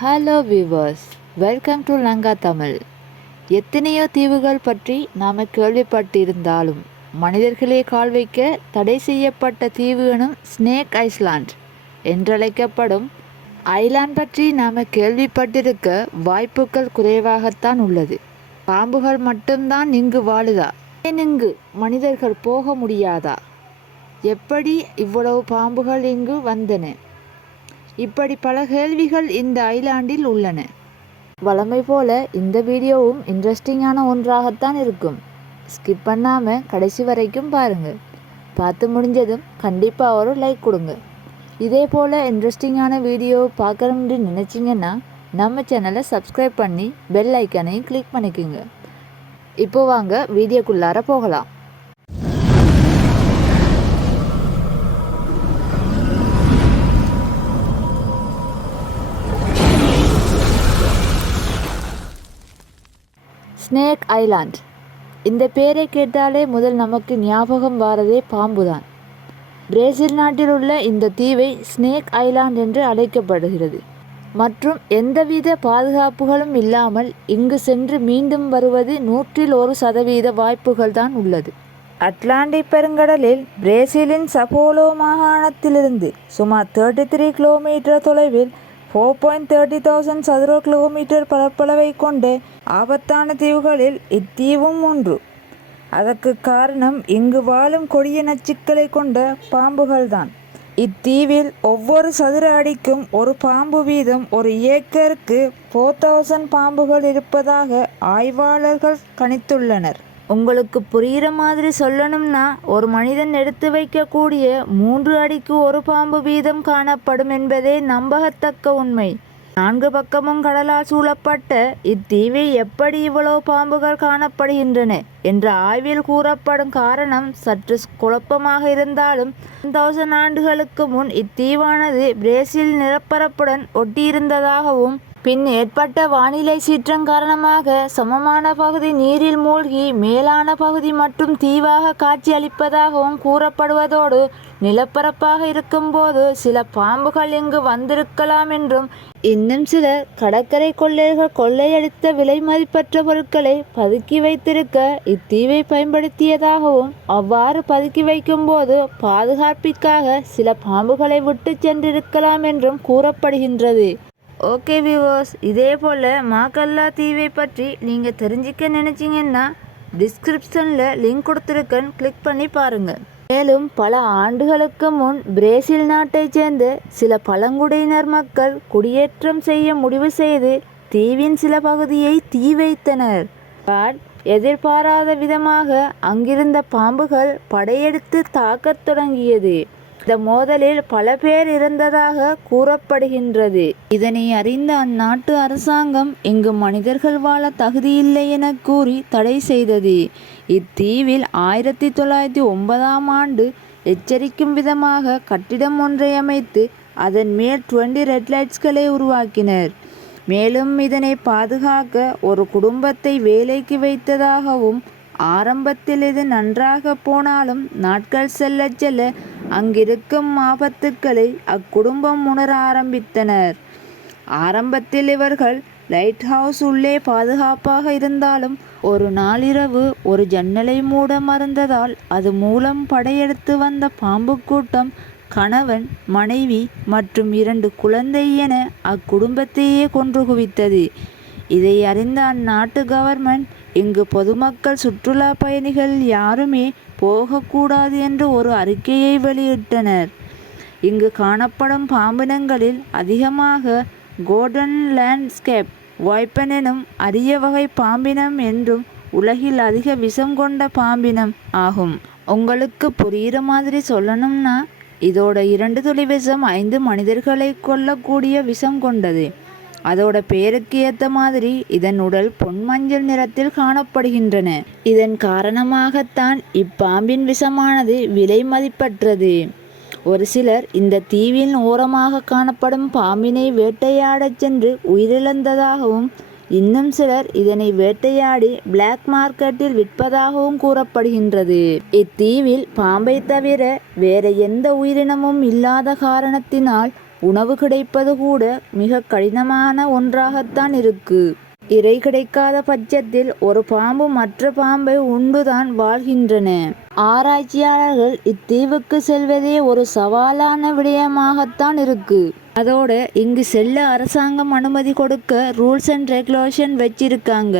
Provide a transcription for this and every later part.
Hello viewers welcome to Lanka Tamil எத்தனையோ தீவுகள் பற்றி நாம் கேள்விப்பட்டிருந்தாலும் மனிதர்களே கால் வைக்க தடை செய்யப்பட்ட தீவு எனும் ஸ்னேக் ஐஸ்லாண்ட் என்றழைக்கப்படும் ஐலாண்ட் பற்றி நாம் கேள்விப்பட்டிருக்க வாய்ப்புகள் குறைவாகத்தான் உள்ளது. பாம்புகள் மட்டும்தான் இங்கு வாழுதா? ஏன் இங்கு மனிதர்கள் போக முடியாதா? எப்படி இவ்வளவு பாம்புகள் இங்கு வந்தன? இப்படி பல கேள்விகள் இந்த ஐலாண்டில் உள்ளன. வழமை போல இந்த வீடியோவும் இன்ட்ரெஸ்டிங்கான ஒன்றாகத்தான் இருக்கும். ஸ்கிப் பண்ணாமல் கடைசி வரைக்கும் பாருங்கள் பார்த்து முடிஞ்சதும் கண்டிப்பாக ஒரு லைக் கொடுங்க. இதே போல் இன்ட்ரெஸ்டிங்கான வீடியோ பார்க்கணும்னு நினச்சிங்கன்னா நம்ம சேனலை சப்ஸ்கிரைப் பண்ணி பெல் ஐக்கனையும் கிளிக் பண்ணிக்கோங்க. இப்போ வாங்க வீடியோக்குள்ளார போகலாம். ஸ்னேக் ஐலாண்ட் இந்த பேரை கேட்டாலே முதல் நமக்கு ஞாபகம் வாரதே பாம்புதான். பிரேசில் நாட்டில் உள்ள இந்த தீவை ஸ்னேக் ஐலாண்ட் என்று அழைக்கப்படுகிறது. மற்றும் எந்தவித பாதுகாப்புகளும் இல்லாமல் இங்கு சென்று மீண்டும் வருவது நூற்றில் ஒரு சதவீத வாய்ப்புகள் தான் உள்ளது. அட்லாண்டிக் பெருங்கடலில் பிரேசிலின் சபோலோ மாகாணத்திலிருந்து சுமார் தேர்ட்டி த்ரீ கிலோமீட்டர் தொலைவில் ஃபோர் பாயிண்ட் தேர்ட்டி தௌசண்ட் சதுர கிலோமீட்டர் பரப்பளவை கொண்ட ஆபத்தான தீவுகளில் இத்தீவும் ஒன்று. அதற்கு காரணம் இங்கு வாழும் கொடிய நச்சுக்களை கொண்ட பாம்புகள்தான். இத்தீவில் ஒவ்வொரு சதுர அடிக்கும் ஒரு பாம்பு வீதம் ஒரு ஏக்கருக்கு ஃபோர் தௌசண்ட் பாம்புகள் இருப்பதாக ஆய்வாளர்கள் கணித்துள்ளனர். உங்களுக்கு புரிகிற மாதிரி சொல்லணும்னா ஒரு மனிதன் எடுத்து வைக்கக்கூடிய மூன்று அடிக்கு ஒரு பாம்பு வீதம் காணப்படும் என்பதே நம்பகத்தக்க உண்மை. நான்கு பக்கமும் கடலால் சூழப்பட்ட இத்தீவில் எப்படி இவ்வளவு பாம்புகள் காணப்படுகின்றன என்ற ஆய்வில் கூறப்படும் காரணம் சற்று குழப்பமாக இருந்தாலும் தௌசண்ட் ஆண்டுகளுக்கு முன் இத்தீவானது பிரேசில் நிலப்பரப்புடன் ஒட்டியிருந்ததாகவும் பின் ஏற்பட்ட வானிலை சீற்றம் காரணமாக சமமான பகுதி நீரில் மூழ்கி மேலான பகுதி மட்டும் தீவாக காட்சியளிப்பதாகவும் கூறப்படுவதோடு நிலப்பரப்பாக இருக்கும்போது சில பாம்புகள் இங்கு வந்திருக்கலாம் என்றும் இன்னும் சிலர் கடற்கரை கொள்ளையர்கள் கொள்ளையடித்த விலை மதிப்பற்ற பொருட்களை பதுக்கி வைத்திருக்க இத்தீவை பயன்படுத்தியதாகவும் அவ்வாறு பதுக்கி வைக்கும்போது பாதுகாப்பிற்காக சில பாம்புகளை விட்டு சென்றிருக்கலாம் என்றும் கூறப்படுகின்றது. ஓகே வியூவர்ஸ் இதே போல் மாக்கல்லா தீவை பற்றி நீங்கள் தெரிஞ்சிக்க நினச்சிங்கன்னா டிஸ்கிரிப்ஷனில் லிங்க் கொடுத்துருக்கேன். கிளிக் பண்ணி பாருங்கள் மேலும் பல ஆண்டுகளுக்கு முன் பிரேசில் நாட்டைச் சேர்ந்த சில பழங்குடியினர் மக்கள் குடியேற்றம் செய்ய முடிவு செய்து தீவின் சில பகுதியை தீ வைத்தனர். பட் எதிர்பாராத விதமாக அங்கிருந்த பாம்புகள் படையெடுத்து தாக்கத் தொடங்கியது. இந்த மோதலில் பல பேர் இறந்ததாக கூறப்படுகின்றது. இதனை அறிந்த அந்நாட்டு அரசாங்கம் இங்கு மனிதர்கள் வாழ தகுதியில்லை என கூறி தடை செய்தது. இத்தீவில் ஆயிரத்தி தொள்ளாயிரத்தி ஒன்பதாம் ஆண்டு எச்சரிக்கும் விதமாக கட்டிடம் ஒன்றை அமைத்து அதன் மேல் டுவெண்டி ரெட் லைட்ஸ்களை உருவாக்கினர். மேலும் இதனை பாதுகாக்க ஒரு குடும்பத்தை வேலைக்கு வைத்ததாகவும் ஆரம்பத்தில் இது நன்றாக போனாலும் நாட்கள் செல்ல செல்ல அங்கிருக்கும் ஆபத்துக்களை அக்குடும்பம் உணர ஆரம்பித்தனர். ஆரம்பத்தில் இவர்கள் லைட் ஹவுஸ் உள்ளே பாதுகாப்பாக இருந்தாலும் ஒரு நாளிரவு ஒரு ஜன்னலை மூட மறந்ததால் அது மூலம் படையெடுத்து வந்த பாம்பு கூட்டம் கணவன் மனைவி மற்றும் இரண்டு குழந்தை என அக்குடும்பத்தையே கொன்று குவித்தது. இதை அறிந்த அந்நாட்டு கவர்மெண்ட் இங்கு பொதுமக்கள் சுற்றுலா பயணிகள் யாருமே போகக்கூடாது என்று ஒரு அறிக்கையை வெளியிட்டனர். இங்கு காணப்படும் பாம்பினங்களில் அதிகமாக கோல்டன் லேண்ட்ஸ்கேப் வாய்ப்பன் எனும் அரிய வகை பாம்பினம் என்றும் உலகில் அதிக விஷம் கொண்ட பாம்பினம் ஆகும். உங்களுக்கு புரிகிற மாதிரி சொல்லணும்னா இதோட இரண்டு துளி விஷம் ஐந்து மனிதர்களை கொல்லக்கூடிய விஷம் கொண்டது. அதோட பேருக்கு ஏற்ற மாதிரி இதன் உடல் பொன் மஞ்சள் நிறத்தில் காணப்படுகின்றன. இதன் காரணமாகத்தான் இப்பாம்பின் விஷமானது விலை மதிப்பற்றது. ஒரு சிலர் இந்த தீவின் ஓரமாக காணப்படும் பாம்பினை வேட்டையாடச் சென்று உயிரிழந்ததாகவும் இன்னும் சிலர் இதனை வேட்டையாடி பிளாக் மார்க்கெட்டில் விற்பதாகவும் கூறப்படுகின்றது. இத்தீவில் பாம்பை தவிர வேற எந்த உயிரினமும் இல்லாத காரணத்தினால் உணவு கிடைப்பது கூட மிக கடினமான ஒன்றாகத்தான் இருக்கு. இறை கிடைக்காத பட்சத்தில் ஒரு பாம்பு மற்ற பாம்பை உண்டுதான் வாழ்கின்றன. ஆராய்ச்சியாளர்கள் இத்தீவுக்கு செல்வதே ஒரு சவாலான விடயமாகத்தான் இருக்கு. அதோடு இங்கு செல்ல அரசாங்கம் அனுமதி கொடுக்க ரூல்ஸ் அண்ட் ரெகுலேஷன் வச்சிருக்காங்க.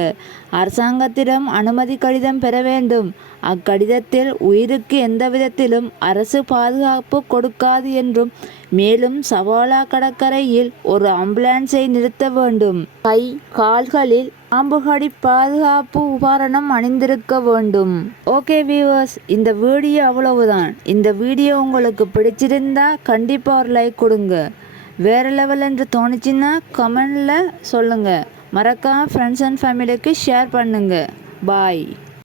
அரசாங்கத்திடம் அனுமதி கடிதம் பெற வேண்டும். அக்கடிதத்தில் உயிருக்கு எந்த விதத்திலும் அரசு பாதுகாப்பு கொடுக்காது என்றும் மேலும் சவாலா கடற்கரையில் ஒரு ஆம்புலன்ஸை நிறுத்த வேண்டும். கை கால்களில் பாம்புகடி பாதுகாப்பு உபகரணம் அணிந்திருக்க வேண்டும். ஓகே வியூவர்ஸ் இந்த வீடியோ அவ்வளவுதான். இந்த வீடியோ உங்களுக்கு பிடிச்சிருந்தா கண்டிப்பாக ஒரு லைக் கொடுங்க. வேறு லெவல் என்று தோணுச்சுன்னா கமெண்டில் சொல்லுங்கள் மறக்காம ஃப்ரெண்ட்ஸ் அண்ட் ஃபேமிலிக்கு ஷேர் பண்ணுங்கள் பாய்